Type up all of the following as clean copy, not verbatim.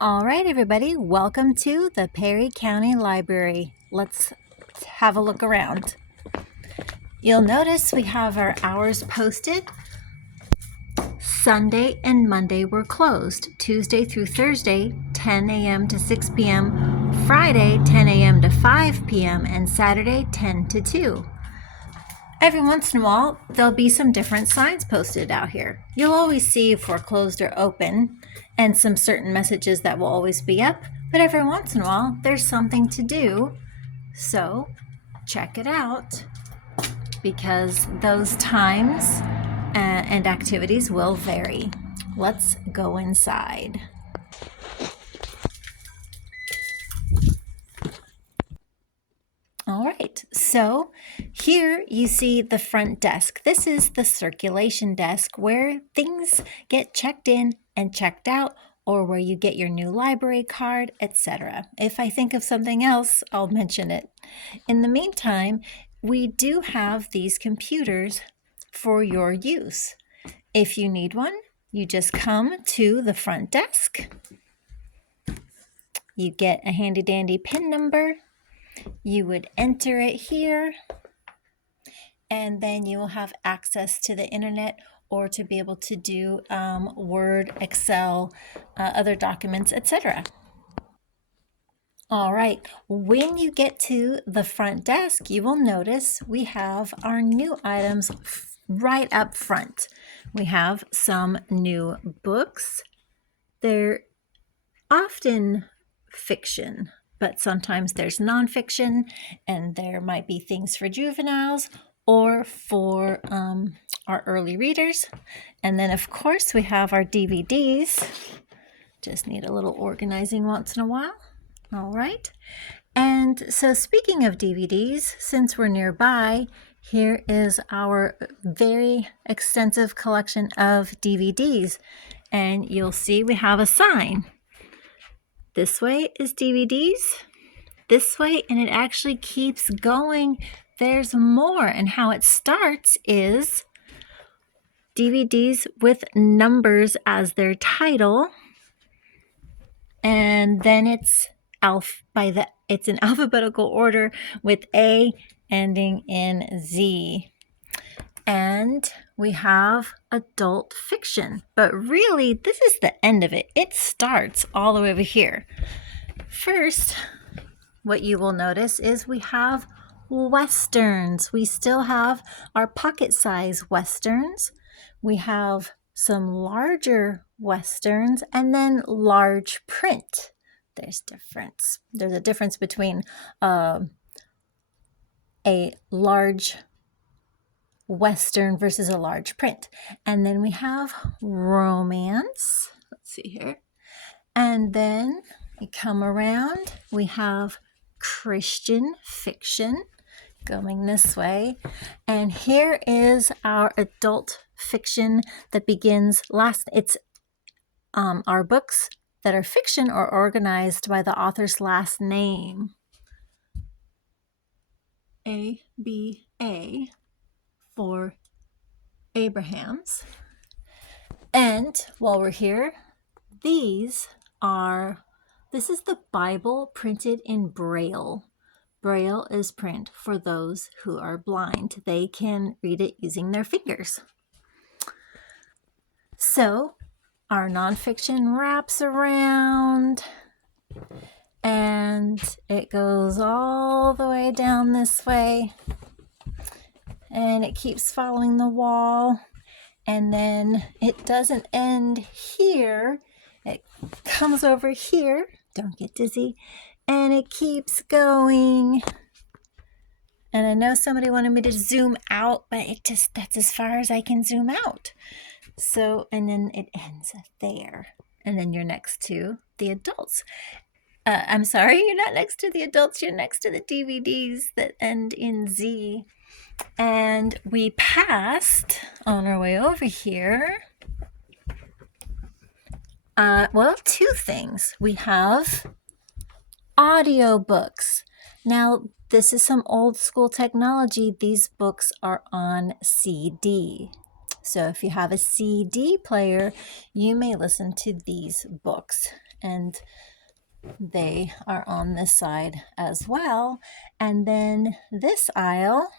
All right, everybody, welcome to the Perry County Library. Let's have a look around. You'll notice we have our hours posted. Sunday and Monday were closed. Tuesday through Thursday, 10 a.m. to 6 p.m. Friday, 10 a.m. to 5 p.m. and Saturday, 10 to 2. Every once in a while, there'll be some different signs posted out here. You'll always see if we're closed or open, and some certain messages that will always be up, but every once in a while, there's something to do. So check it out, because those times and activities will vary. Let's go inside. All right, so here you see the front desk. This is the circulation desk where things get checked in and checked out, or where you get your new library card, etc. If I think of something else, I'll mention it. In the meantime, we do have these computers for your use. If you need one, you just come to the front desk. You get a handy dandy PIN number. You would enter it here, and then you will have access to the internet or to be able to do Word, Excel, other documents, etc. All right, when you get to the front desk, you will notice we have our new items right up front. We have some new books. They're often fiction, but sometimes there's nonfiction, and there might be things for juveniles or for our early readers. And then, of course, we have our DVDs. Just need a little organizing once in a while. All right. And so, speaking of DVDs, since we're nearby, here is our very extensive collection of DVDs. And you'll see we have a sign. This way is DVDs, this way, and it actually keeps going. There's more, and how it starts is DVDs with numbers as their title, and then it's in alphabetical order with A ending in Z. And we have adult fiction, but really this is the end of it. It starts all the way over here. First, what you will notice is we have Westerns. We still have our pocket-size Westerns. We have some larger Westerns, and then large print. There's a difference between a large Western versus a large print. And then we have romance. Let's see here. And then we come around, we have Christian fiction going this way. And here is our adult fiction that begins last. It's our books that are fiction are organized by the author's last name. ABA for Abrahams. And while we're here, this is the Bible printed in Braille. Braille is print for those who are blind. They can read it using their fingers. So our nonfiction wraps around, and it goes all the way down this way, and it keeps following the wall, and then it doesn't end here. It comes over here, don't get dizzy, and it keeps going. And I know somebody wanted me to zoom out, but that's as far as I can zoom out. So, and then it ends there. And then you're next to the adults. I'm sorry, you're not next to the adults, you're next to the DVDs that end in Z. And we passed on our way over here. Two things. We have audiobooks. Now, this is some old school technology. These books are on CD. So if you have a CD player, you may listen to these books. and they are on this side as well. And then this aisle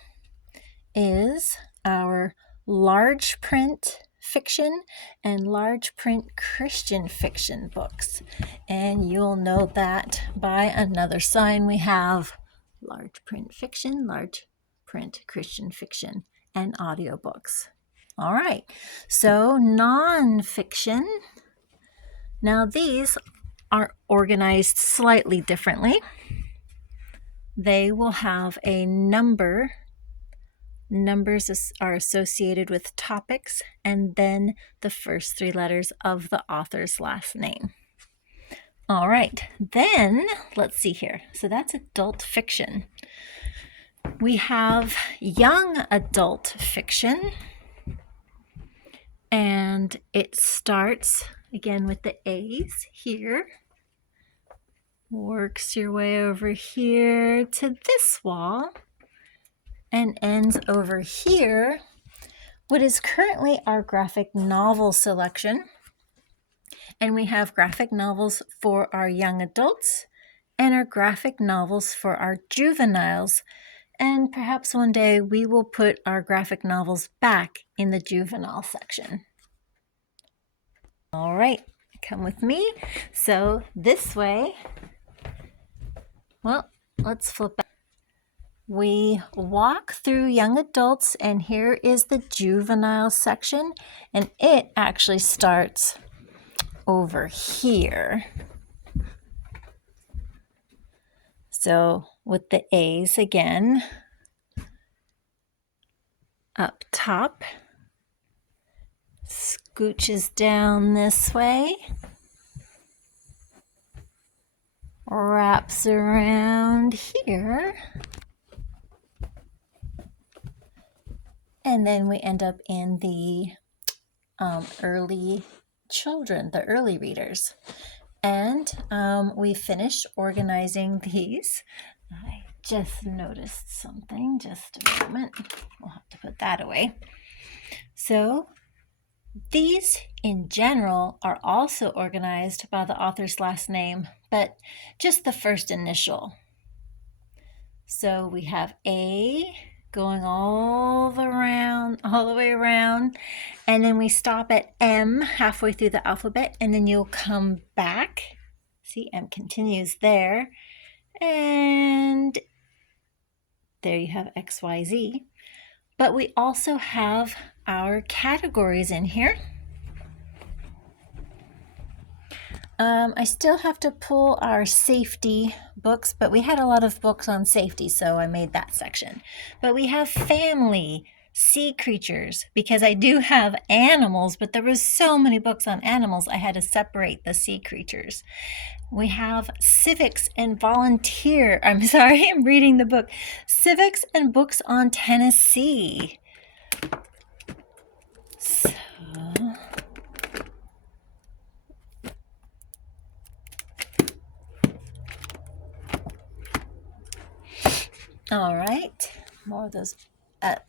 is our large print fiction and large print Christian fiction books. And you'll know that by another sign we have large print fiction, large print Christian fiction, and audiobooks. All right, so nonfiction. Now these are organized slightly differently. They will have a number. Numbers are associated with topics and then the first 3 letters of the author's last name. All right, then let's see here. So that's adult fiction. We have young adult fiction, and it starts again with the A's here. Works your way over here to this wall and ends over here. What is currently our graphic novel selection. And we have graphic novels for our young adults and our graphic novels for our juveniles. And perhaps one day we will put our graphic novels back in the juvenile section. All right, come with me. So this way, well, let's flip back. We walk through young adults, and here is the juvenile section, and it actually starts over here. So with the A's again, up top, scooches down this way, wraps around here, and then we end up in the early children, the early readers. And we finished organizing these. I just noticed something, just a moment. We'll have to put that away. So these in general are also organized by the author's last name, but just the first initial. So we have A going all the way around, and then we stop at M halfway through the alphabet, and then you'll come back. See, M continues there, and there you have X, Y, Z. But we also have our categories in here. I still have to pull our safety books, but we had a lot of books on safety, so I made that section. But we have family, sea creatures, because I do have animals, but there was so many books on animals, I had to separate the sea creatures. We have civics and volunteer. I'm sorry, I'm reading the book. Civics and books on Tennessee. So, all right, more of those.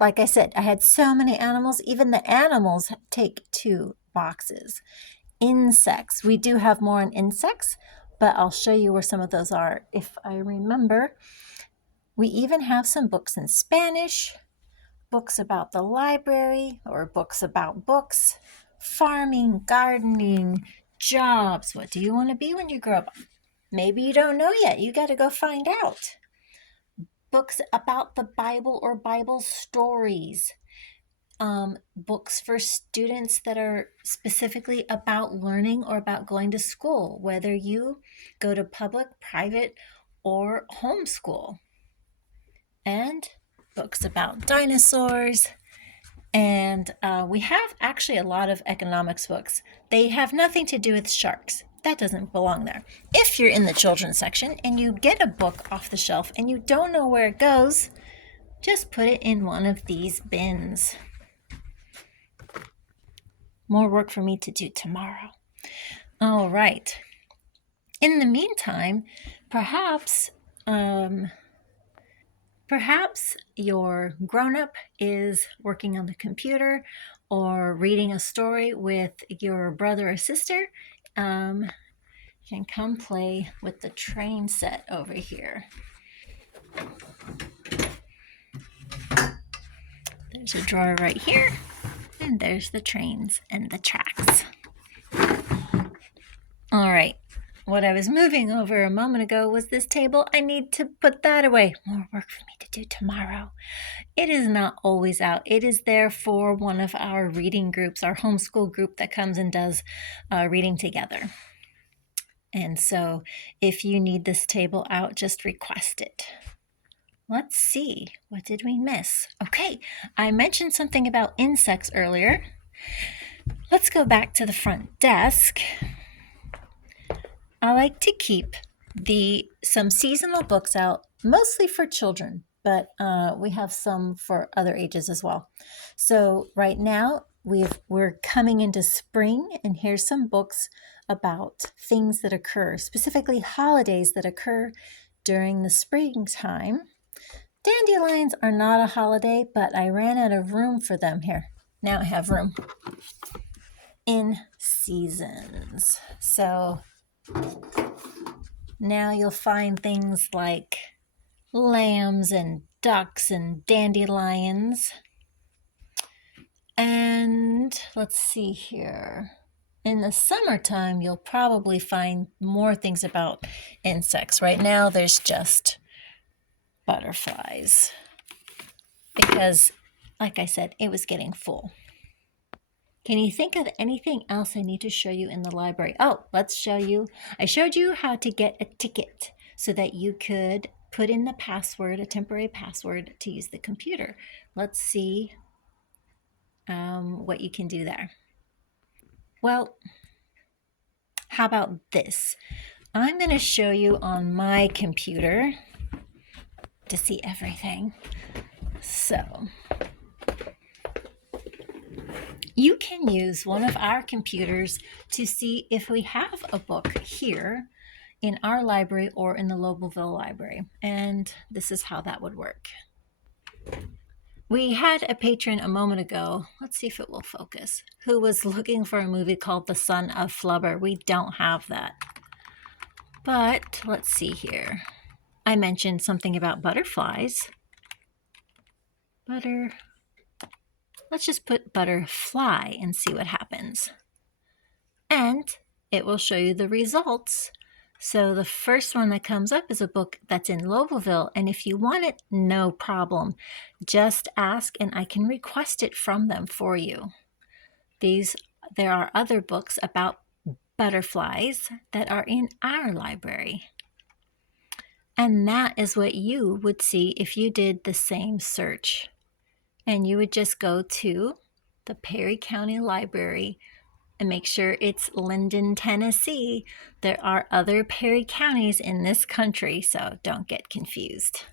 Like I said, I had so many animals. Even the animals take 2 boxes. Insects. We do have more on insects, but I'll show you where some of those are if I remember. We even have some books in Spanish, books about the library, or books about books, farming, gardening, jobs. What do you want to be when you grow up? Maybe you don't know yet. You got to go find out. Books about the Bible or Bible stories. Books for students that are specifically about learning or about going to school, whether you go to public, private, or homeschool. And books about dinosaurs. And we have actually a lot of economics books. They have nothing to do with sharks. That doesn't belong there. If you're in the children's section and you get a book off the shelf and you don't know where it goes, just put it in one of these bins. More work for me to do tomorrow. All right. In the meantime, perhaps your grown-up is working on the computer or reading a story with your brother or sister. You can come play with the train set over here. There's a drawer right here, and there's the trains and the tracks. All right, what I was moving over a moment ago was this table. I need to put that away. More work for me to do tomorrow. It is not always out. It is there for one of our reading groups, our homeschool group that comes and does reading together. And so if you need this table out, just request it. Let's see, what did we miss? Okay, I mentioned something about insects earlier. Let's go back to the front desk. I like to keep some seasonal books out, mostly for children, but we have some for other ages as well. So right now we're coming into spring, and here's some books about things that occur, specifically holidays that occur during the springtime. Dandelions are not a holiday, but I ran out of room for them here. Now I have room in seasons. So now you'll find things like lambs and ducks and dandelions. And let's see here. In the summertime, you'll probably find more things about insects. Right now, there's just butterflies because, like I said, it was getting full. Can you think of anything else I need to show you in the library? Oh, let's show you. I showed you how to get a ticket so that you could put in the password, a temporary password, to use the computer. Let's see what you can do there. Well, how about this? I'm going to show you on my computer to see everything. So you can use one of our computers to see if we have a book here in our library or in the Lobelville Library. And this is how that would work. We had a patron a moment ago, let's see if it will focus, who was looking for a movie called The Son of Flubber. We don't have that. But let's see here. I mentioned something about butterflies. Let's just put butterfly and see what happens. And it will show you the results. So the first one that comes up is a book that's in Lobelville, and if you want it, no problem. Just ask and I can request it from them for you. There are other books about butterflies that are in our library. And that is what you would see if you did the same search. And you would just go to the Perry County Library and make sure it's Linden, Tennessee. There are other Perry counties in this country, so don't get confused.